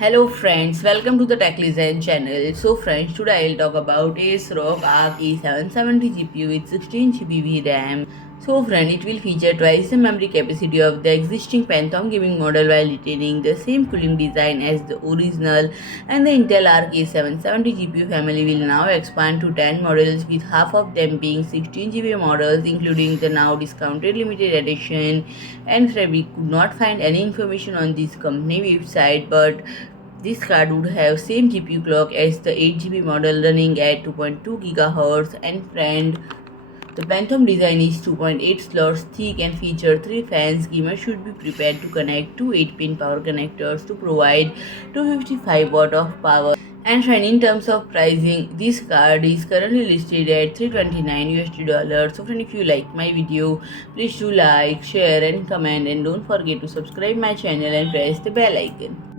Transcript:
Hello friends, welcome to the Tech Design channel. So friends, today I'll talk about ASRock ARC A770 GPU with 16GB RAM. So friend, it will feature twice the memory capacity of the existing Phantom gaming model while retaining the same cooling design as the original, and the Intel Arc A770 GPU family will now expand to 10 models, with half of them being 16GB models, including the now discounted limited edition. And friend, we could not find any information on this company website, but this card would have same GPU clock as the 8GB model running at 2.2 GHz, and friend, the Phantom design is 2.8 slots thick and feature 3 fans. Gamers should be prepared to connect two 8-pin power connectors to provide 255 watt of power. And friend, in terms of pricing, this card is currently listed at 329 USD dollars. So friend, if you like my video, please do like, share and comment, and don't forget to subscribe my channel and press the bell icon.